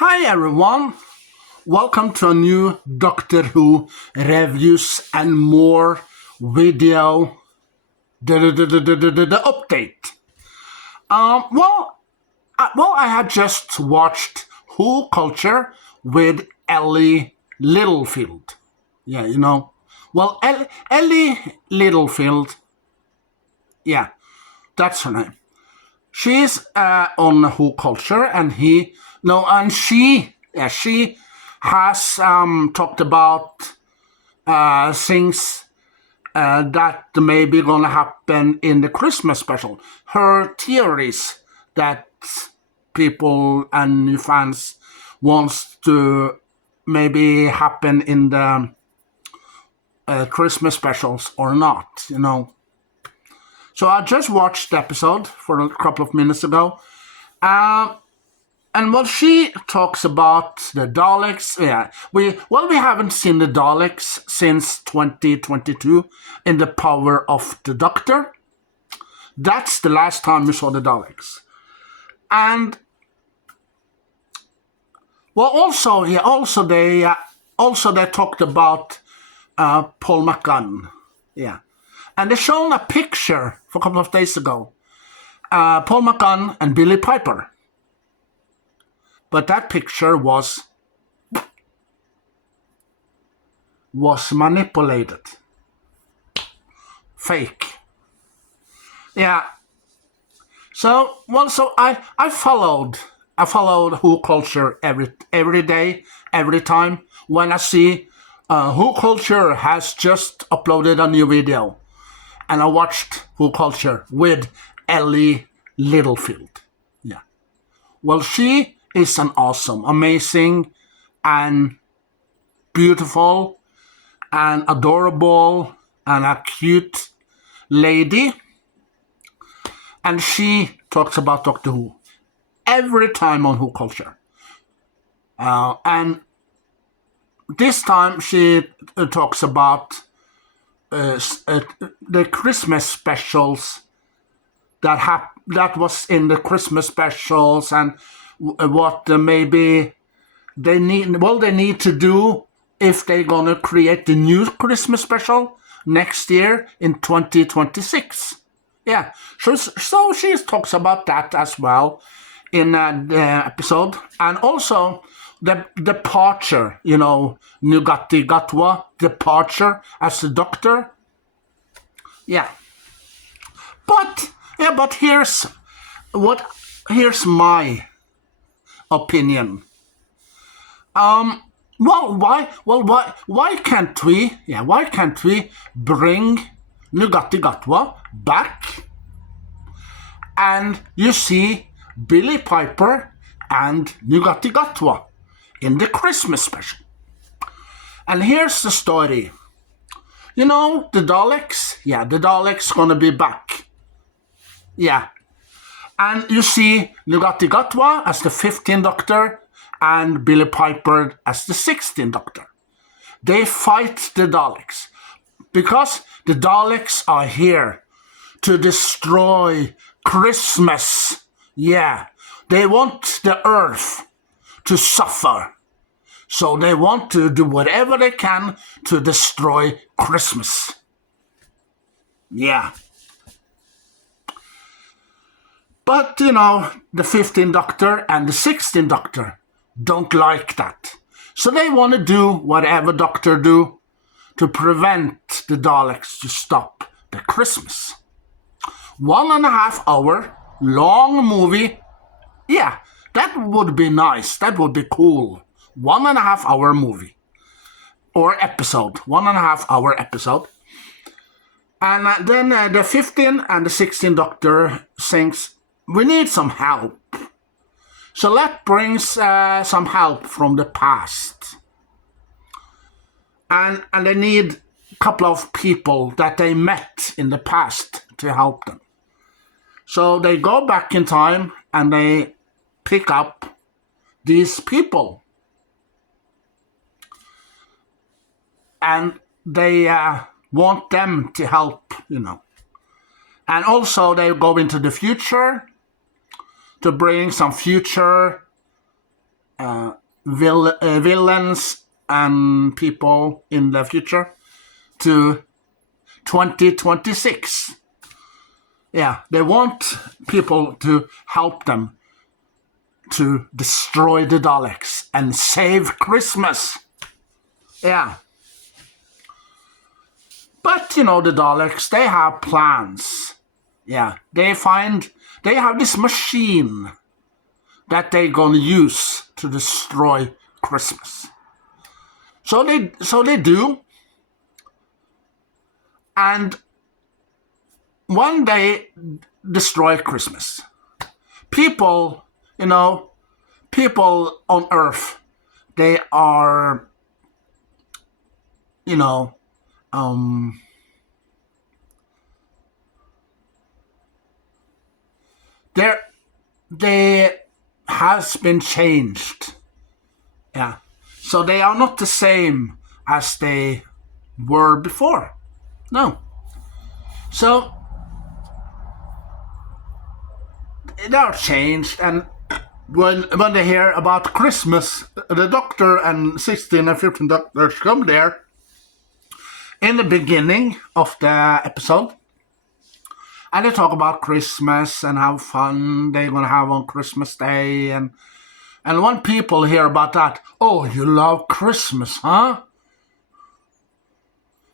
Hi everyone, welcome to a new Doctor Who reviews and more video the update. I had just watched Who Culture with Ellie Littlefield. Yeah, you know. Well, Ellie Littlefield, yeah, that's her name. She's on Who Culture, and she has talked about things that may be gonna happen in the Christmas special. Her theories that people and new fans wants to maybe happen in the Christmas specials or not, you know. So I just watched the episode for a couple of minutes ago. And she talks about the Daleks. Yeah, we haven't seen the Daleks since 2022 in the Power of the Doctor. That's the last time we saw the Daleks. And they talked about Paul McGann. Yeah, and they shown a picture for a couple of days ago. Paul McGann and Billy Piper. But that picture was manipulated. Fake. Yeah. So I followed Who Culture every day, every time when I see Who Culture has just uploaded a new video, and I watched Who Culture with Ellie Littlefield. Yeah. Well, she is an awesome, amazing, and beautiful, and adorable, and a cute lady. And she talks about Doctor Who every time on Who Culture. And this time she talks about the Christmas specials that was in the Christmas specials, and what maybe they need to do if they're gonna create the new Christmas special next year in 2026. Yeah, so she talks about that as well in the episode, and also the departure, Nugatti Gatwa departure as the Doctor. Yeah, but here's my opinion. Why can't we bring Nugatti Gatwa back, and you see Billy Piper and Nugatti Gatwa in the Christmas special? And here's the story. The Daleks? Yeah, the Daleks gonna be back. Yeah. And you see Nugatti Gatwa as the 15th Doctor and Billy Piper as the 16th Doctor. They fight the Daleks because the Daleks are here to destroy Christmas. Yeah, they want the Earth to suffer. So they want to do whatever they can to destroy Christmas. Yeah. But, the 15th Doctor and the 16th Doctor don't like that. So they want to do whatever Doctor do to prevent the Daleks to stop the Christmas. 1.5 hour long movie. Yeah, that would be nice. That would be cool. 1.5 hour movie. Or episode. 1.5 hour episode. And then the 15th and the 16th Doctor thinks, we need some help. So that brings some help from the past. And they need a couple of people that they met in the past to help them. So they go back in time and they pick up these people. And they want them to help, And also they go into the future to bring some future villains and people in the future to 2026. Yeah, they want people to help them to destroy the Daleks and save Christmas. Yeah. But, the Daleks, they have plans. Yeah, they have this machine that they're going to use to destroy Christmas. So they do. And when they destroy Christmas, people on Earth, they are, they has been changed. Yeah. So they are not the same as they were before. No. So they are changed, and when they hear about Christmas, the Doctor and 16 and 15 Doctors come there in the beginning of the episode, and they talk about Christmas and how fun they're gonna have on Christmas Day, and when people hear about that, oh, you love Christmas, huh?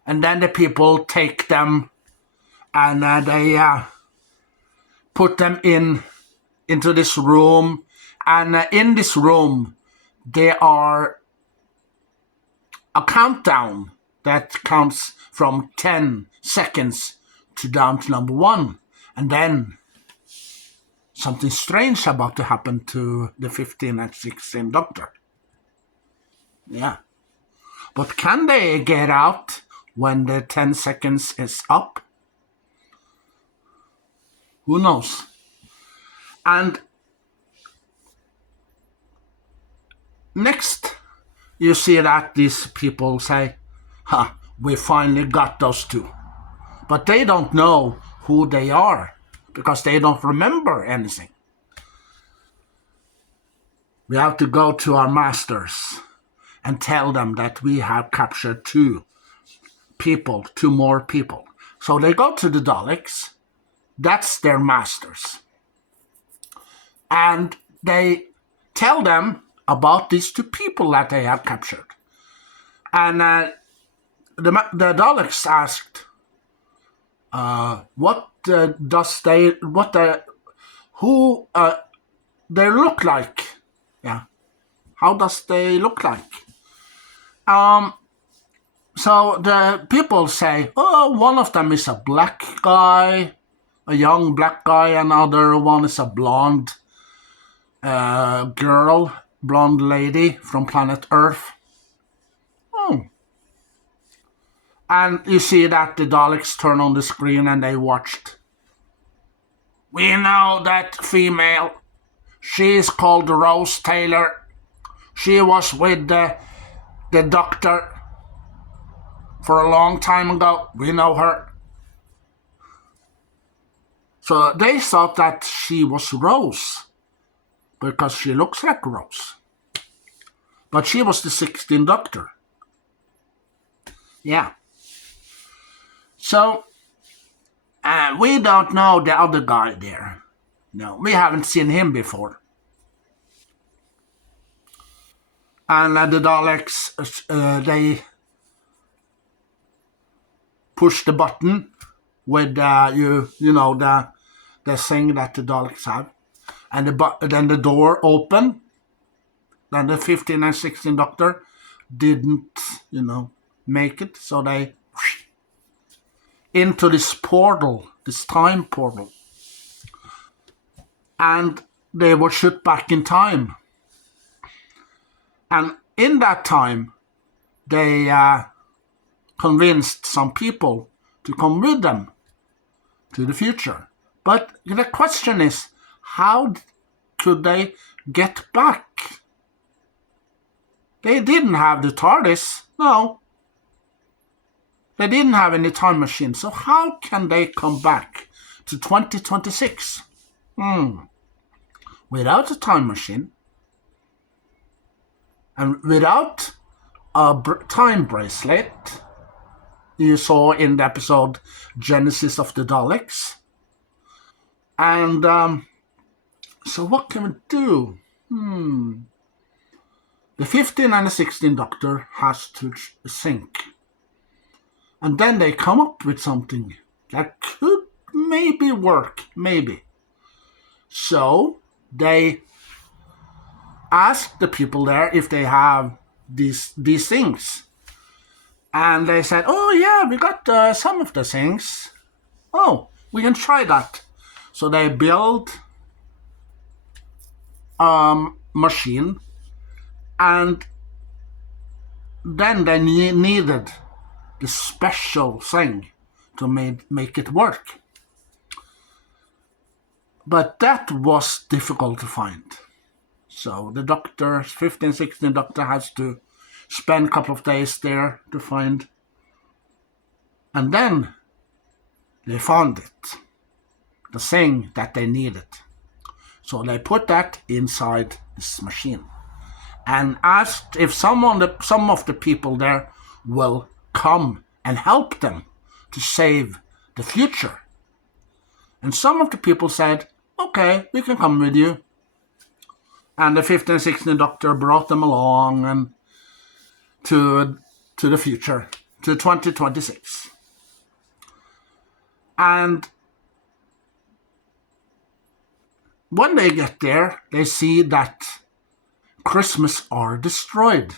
And then the people take them and they put them into this room, and in this room there are a countdown that counts from 10 seconds to down to number 1, and then something strange about to happen to the 15 and 16 Doctor. Yeah. But can they get out when the 10 seconds is up? Who knows? And next, you see that these people say, we finally got those two. But they don't know who they are, because they don't remember anything. We have to go to our masters and tell them that we have captured two more people. So they go to the Daleks. That's their masters. And they tell them about these two people that they have captured. And the Daleks asked, who they look like? Yeah, how does they look like? So the people say, one of them is a black guy, a young black guy, and another one is a blonde blonde lady from planet Earth. Oh. And you see that the Daleks turn on the screen and they watched. We know that female. She's called Rose Taylor. She was with the Doctor for a long time ago. We know her. So they thought that she was Rose, because she looks like Rose. But she was the 16th Doctor. Yeah. So, we don't know the other guy there. No, we haven't seen him before. And the Daleks, they push the button with, the thing that the Daleks have. And then the door opened. Then the 15 and 16 Doctor didn't, make it. So they into this portal, this time portal. And they were shot back in time. And in that time, they convinced some people to come with them to the future. But the question is, how could they get back? They didn't have the TARDIS, no. They didn't have any time machine, so how can they come back to 2026? Without a time machine? And without a time bracelet, you saw in the episode Genesis of the Daleks. And so what can we do? The 15 and the 16 Doctor has to sync. And then they come up with something that could maybe work, maybe. So they asked the people there if they have these things. And they said, oh yeah, we got some of the things. Oh, we can try that. So they built a machine, and then they needed the special thing to make it work. But that was difficult to find. So the Doctor, 15, 16 Doctor, has to spend a couple of days there to find. And then they found it, the thing that they needed. So they put that inside this machine and asked if some of the people there will come and help them to save the future. And some of the people said, okay, we can come with you. And the 15th, 16th Doctor brought them along and to the future, to 2026. And when they get there, they see that Christmas are destroyed.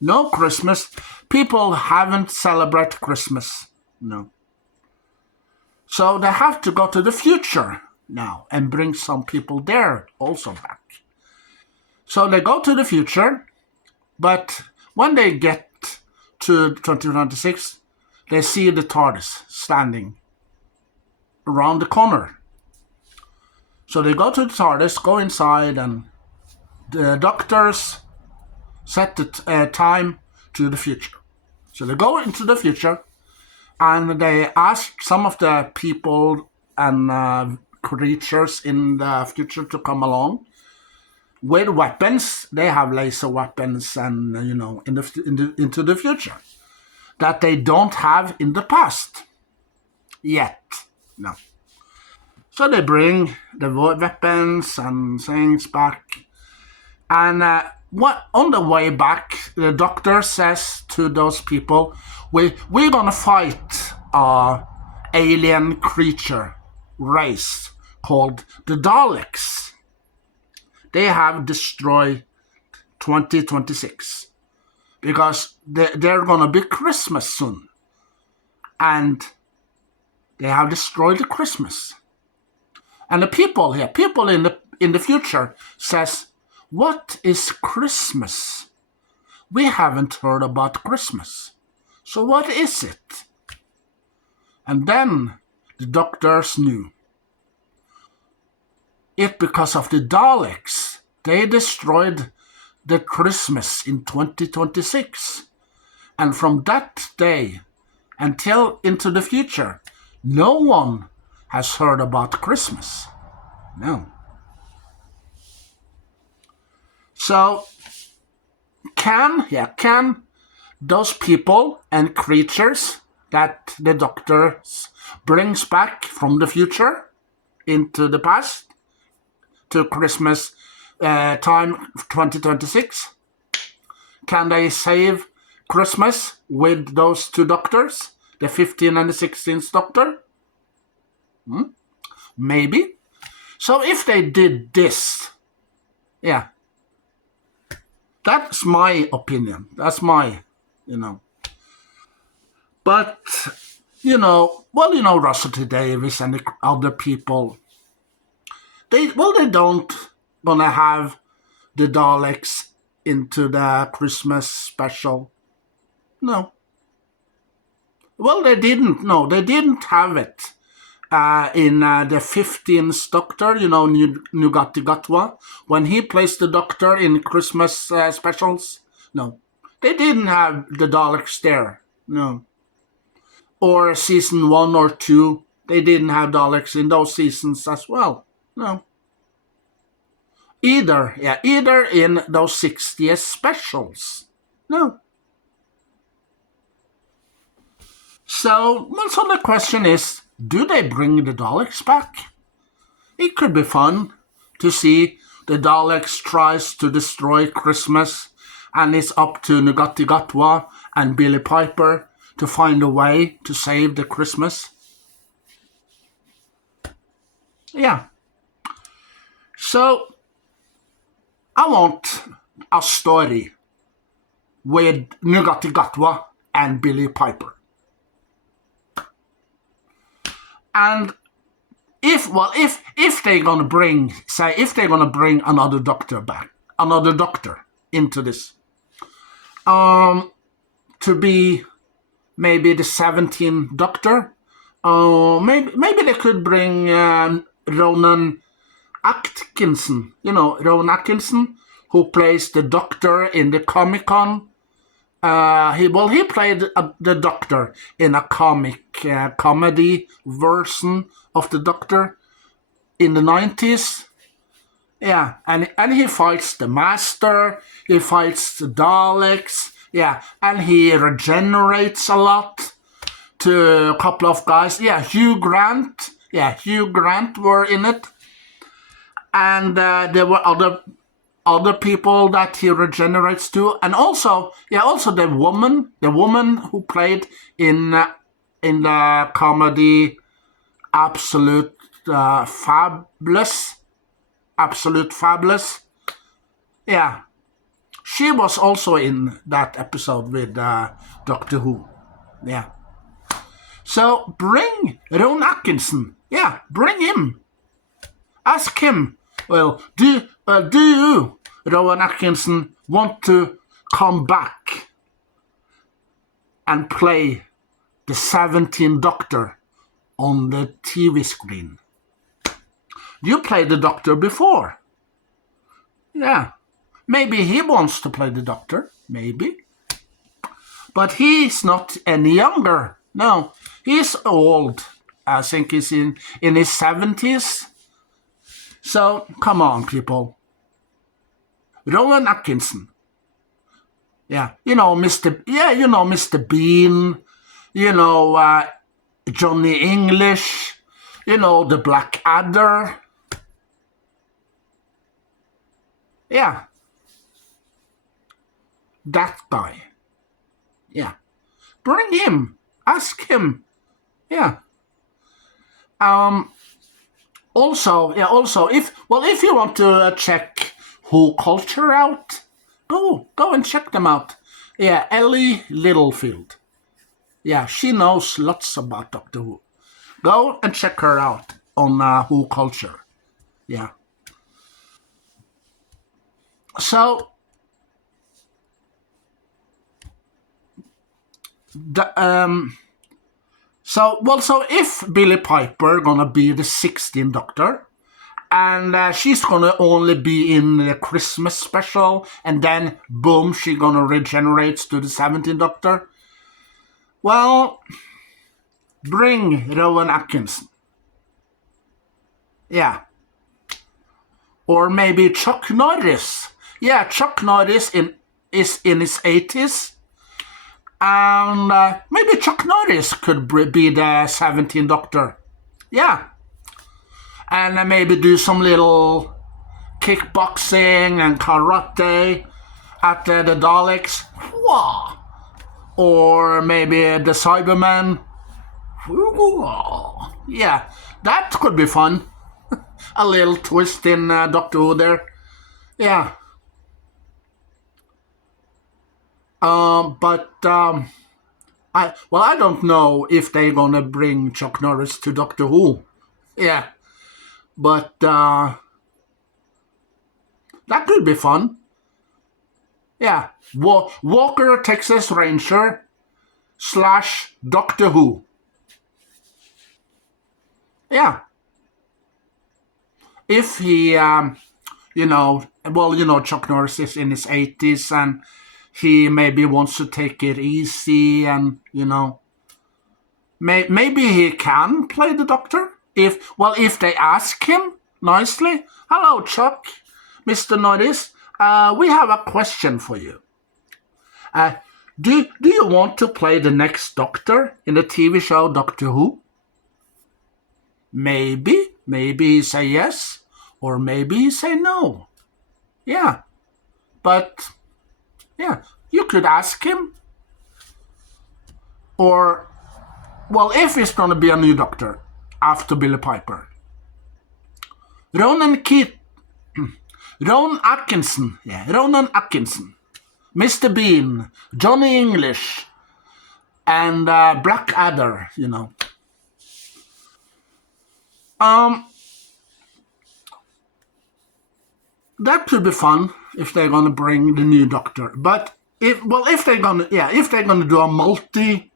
No Christmas. People haven't celebrated Christmas. No. So they have to go to the future now and bring some people there also back. So they go to the future, but when they get to 2026, they see the TARDIS standing around the corner. So they go to the TARDIS, go inside, and the doctors set the time to the future. So they go into the future, and they ask some of the people and creatures in the future to come along with weapons. They have laser weapons, and into the future that they don't have in the past yet. No. So they bring the weapons and things back, and on the way back, the Doctor says to those people, we're gonna fight a alien creature race called the Daleks. They have destroyed 2026 because they're gonna be Christmas soon, and they have destroyed the Christmas. And the people here, people in the future, says, what is Christmas? We haven't heard about Christmas. So what is it? And then the doctors knew. It because of the Daleks. They destroyed the Christmas in 2026. And from that day until into the future, no one has heard about Christmas. No. So, can those people and creatures that the Doctor brings back from the future into the past to Christmas time 2026, can they save Christmas with those two Doctors, the 15th and the 16th Doctor? Maybe. So if they did this, yeah, that's my opinion. That's my, But, Russell T. Davies and the other people, they don't gonna have the Daleks into the Christmas special. No. Well, they didn't. No, they didn't have it in the 15th Doctor, Nugatti Gatwa, when he plays the Doctor in Christmas specials. No, they didn't have the Daleks there. No. Or season 1 or 2, they didn't have Daleks in those seasons as well. No. either in those 60th specials. No. So the question is, do they bring the Daleks back? It could be fun to see the Daleks tries to destroy Christmas, and it's up to Nugatti Gatwa and Billy Piper to find a way to save the Christmas. Yeah. So I want a story with Nugatti Gatwa and Billy Piper. And if they're gonna bring another doctor into this, to be maybe the 17th Doctor, maybe they could bring Ronan Atkinson, Rowan Atkinson, who plays the Doctor in the Comic-Con. He played the Doctor in a comedy version of the Doctor in the 90s. Yeah, and he fights the Master, he fights the Daleks, yeah, and he regenerates a lot to a couple of guys. Yeah, Hugh Grant were in it. And there were other people that he regenerates to, and also the woman who played in the comedy Absolute Fabulous. Yeah, she was also in that episode with Doctor Who. Yeah. So bring Ron Atkinson. Yeah, bring him. Ask him. Well, do you, Rowan Atkinson, want to come back and play the 17th Doctor on the TV screen? You played the Doctor before. Yeah. Maybe he wants to play the Doctor. Maybe. But he's not any younger. No, he's old. I think he's in his 70s. So, come on, people. Rowan Atkinson. Yeah, Mr. Bean. Johnny English. The Black Adder. Yeah. That guy. Yeah. Bring him. Ask him. Yeah. Also, if you want to check Who culture out, go and check them out. Yeah, Ellie Littlefield. Yeah, she knows lots about Doctor Who. Go and check her out on Who Culture. Yeah. So So if Billy Piper gonna be the 16th Doctor, and she's gonna only be in the Christmas special, and then boom, she gonna regenerate to the 17th Doctor. Well, bring Rowan Atkinson. Yeah. Or maybe Chuck Norris. Yeah, Chuck Norris is in his 80s. And maybe Chuck Norris could be the 17th Doctor. Yeah. And maybe do some little kickboxing and karate at the Daleks. Whoa. Or maybe the Cybermen. Whoa. Yeah, that could be fun. A little twist in Doctor Who there. Yeah. I don't know if they're gonna bring Chuck Norris to Doctor Who. Yeah. But that could be fun. Yeah. Walker, Texas Ranger / Doctor Who. Yeah. If he, Chuck Norris is in his 80s and he maybe wants to take it easy and, maybe he can play the Doctor. If they ask him nicely, hello, Chuck, Mr. Norris, we have a question for you. Do you want to play the next Doctor in the TV show Doctor Who? Maybe he say yes, or maybe he say no. Yeah, but yeah, you could ask him. Or, well, if it's going to be a new Doctor after Billy Piper, Ronan Atkinson, Mr. Bean, Johnny English, and Blackadder, That could be fun if they're gonna bring the new Doctor. But if they're gonna do a multi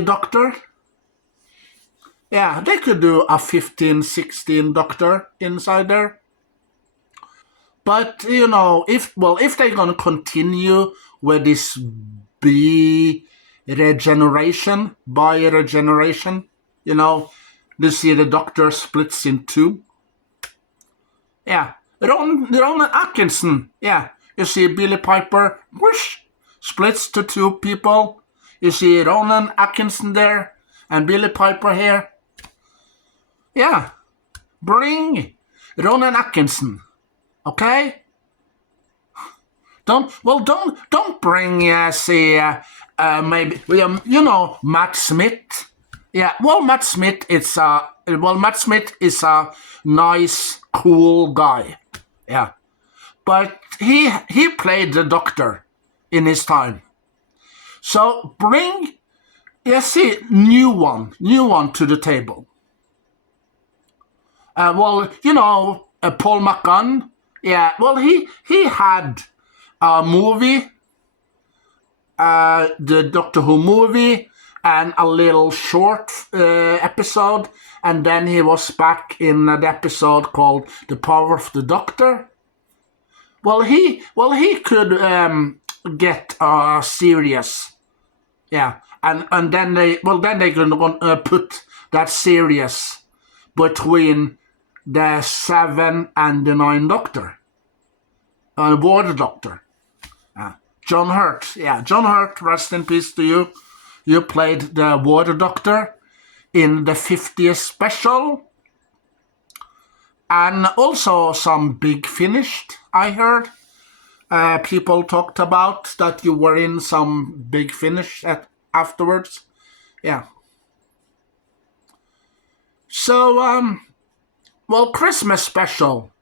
Doctor, yeah, they could do a 15, 16 Doctor inside there. But if they're gonna continue with this bi-regeneration, you see the Doctor splits in two. Yeah, Ronan Atkinson. Yeah, you see Billy Piper, whoosh, splits to two people. You see Ronan Atkinson there and Billy Piper here. Yeah, bring Ronan Atkinson. Okay. Don't bring maybe Matt Smith. Yeah, Matt Smith is a nice, cool guy. Yeah, but he played the Doctor in his time. So bring new one to the table. Paul McGann. Yeah, well, he had a movie, the Doctor Who movie, and a little short episode, and then he was back in the episode called The Power of the Doctor. Well, he could get a series, yeah, and then they're going to put that series between the 7 and the 9 Doctor, Water Doctor. John Hurt, rest in peace to you. You played the Water Doctor in the 50th special. And also some Big Finished, I heard. People talked about that you were in some Big Finish afterwards. Yeah. So, Christmas special.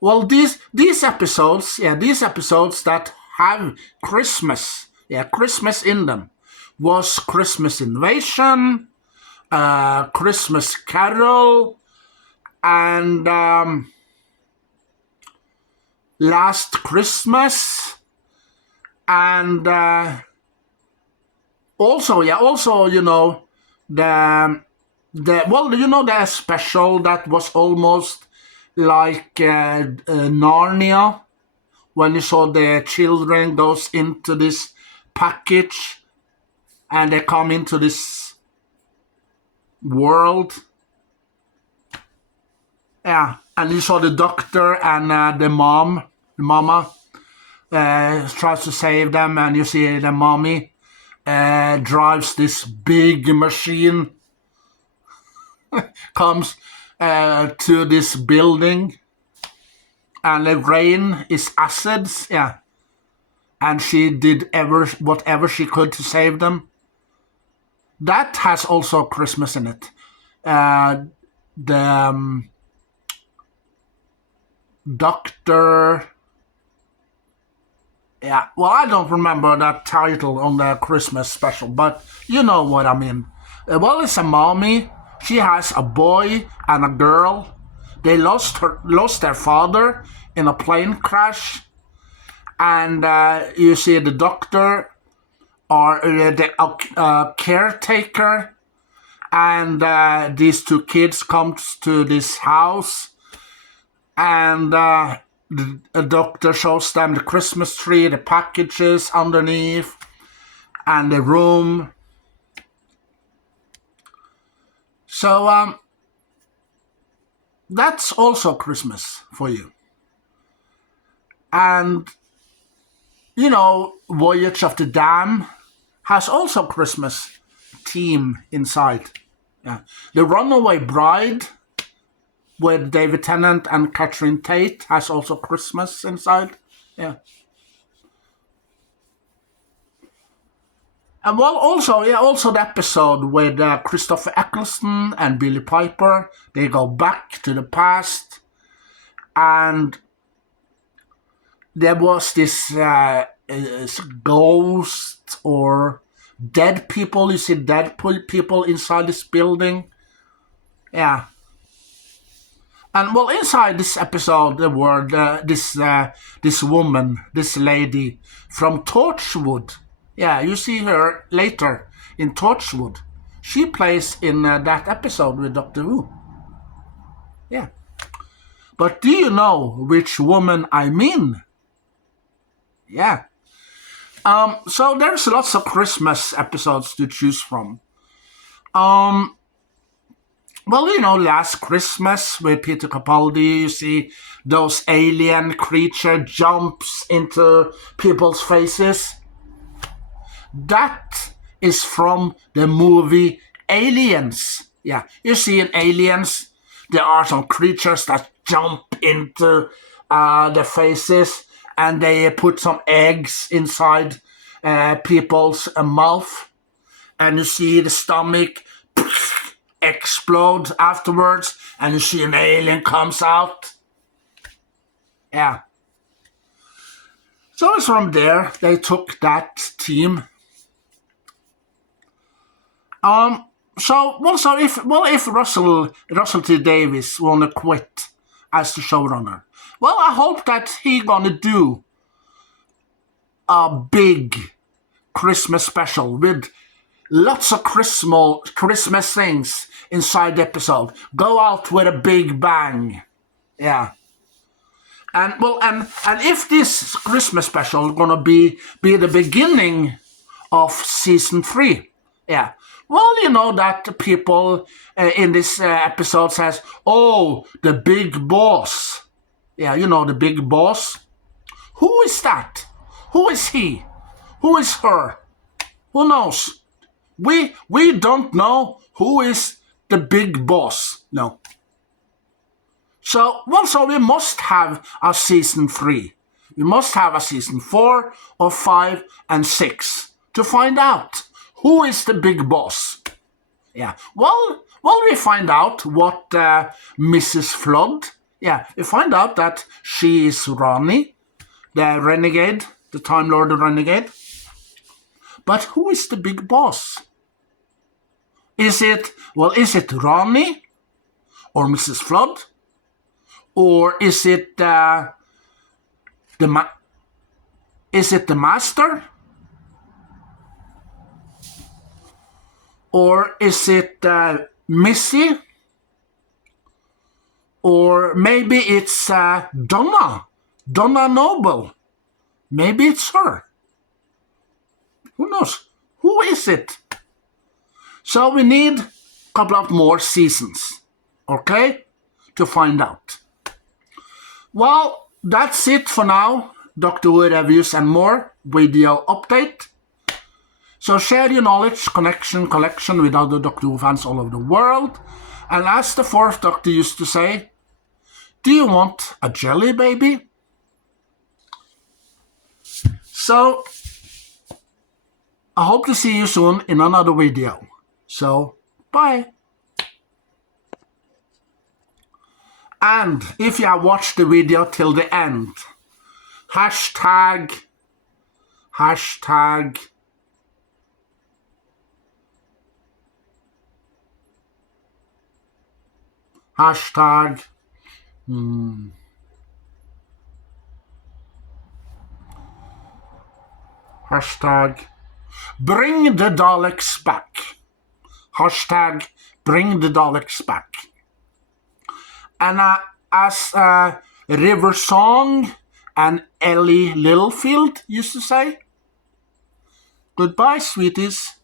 Well, these episodes that have Christmas in them, was Christmas Invasion, Christmas Carol, and Last Christmas, and also the special that was almost like Narnia, when you saw the children goes into this package and they come into this world. Yeah, and you saw the Doctor and the mama tries to save them, and you see the mommy drives this big machine, comes to this building, and the rain is acids, yeah, and she did whatever she could to save them. That has also Christmas in it. The Doctor... Yeah, well, I don't remember that title on the Christmas special, but you know what I mean. Well, it's a mommy. She has a boy and a girl. They lost their father in a plane crash. And you see the Doctor or the caretaker, and these two kids come to this house, and the Doctor shows them the Christmas tree, the packages underneath, and the room. So That's also Christmas for you. And, Voyage of the Dam has also Christmas theme inside. Yeah. The Runaway Bride with David Tennant and Catherine Tate has also Christmas inside. Yeah. And also the episode with Christopher Eccleston and Billy Piper. They go back to the past, and there was this ghost or dead people. You see dead people inside this building. Yeah. And inside this episode, there were this woman, this lady from Torchwood. Yeah, you see her later in Torchwood. She plays in that episode with Doctor Who. Yeah. But do you know which woman I mean? Yeah. So there's lots of Christmas episodes to choose from. Last Christmas with Peter Capaldi, you see those alien creature jumps into people's faces. That is from the movie Aliens. Yeah, you see in Aliens, there are some creatures that jump into the faces, and they put some eggs inside people's mouth, and you see the stomach explode afterwards, and you see an alien comes out. Yeah. So it's from there they took that theme. If Russell T Davies wanna quit as the showrunner, I hope that he gonna do a big Christmas special with lots of Christmas things inside the episode. Go out with a big bang. Yeah. And if this Christmas special is gonna be the beginning of season 3, yeah. You know that people in this episode says, "Oh, the big boss." Yeah, you know the big boss. Who is that? Who is he? Who is her? Who knows? We don't know who is the big boss. No. So we must have a season 3. We must have a season 4 or 5 and 6 to find out who is the big boss. Yeah. We find out what Mrs. Flood. Yeah, we find out that she is Ronnie, the renegade, the Time Lord, the renegade. But who is the big boss? Is it Ronnie or Mrs. Flood? Or is it the master? Or is it Missy? Or maybe it's Donna Noble. Maybe it's her. Who knows? Who is it? So we need a couple of more seasons, okay, to find out. That's it for now. Doctor Who reviews and more video update. So share your knowledge, collection with other Doctor Who fans all over the world. And as the 4th Doctor used to say, do you want a jelly baby? So I hope to see you soon in another video. So bye. And if you have watched the video till the end, hashtag hashtag bring the Daleks back. Hashtag bring the Daleks back. And as River Song and Ellie Littlefield used to say, goodbye, sweeties.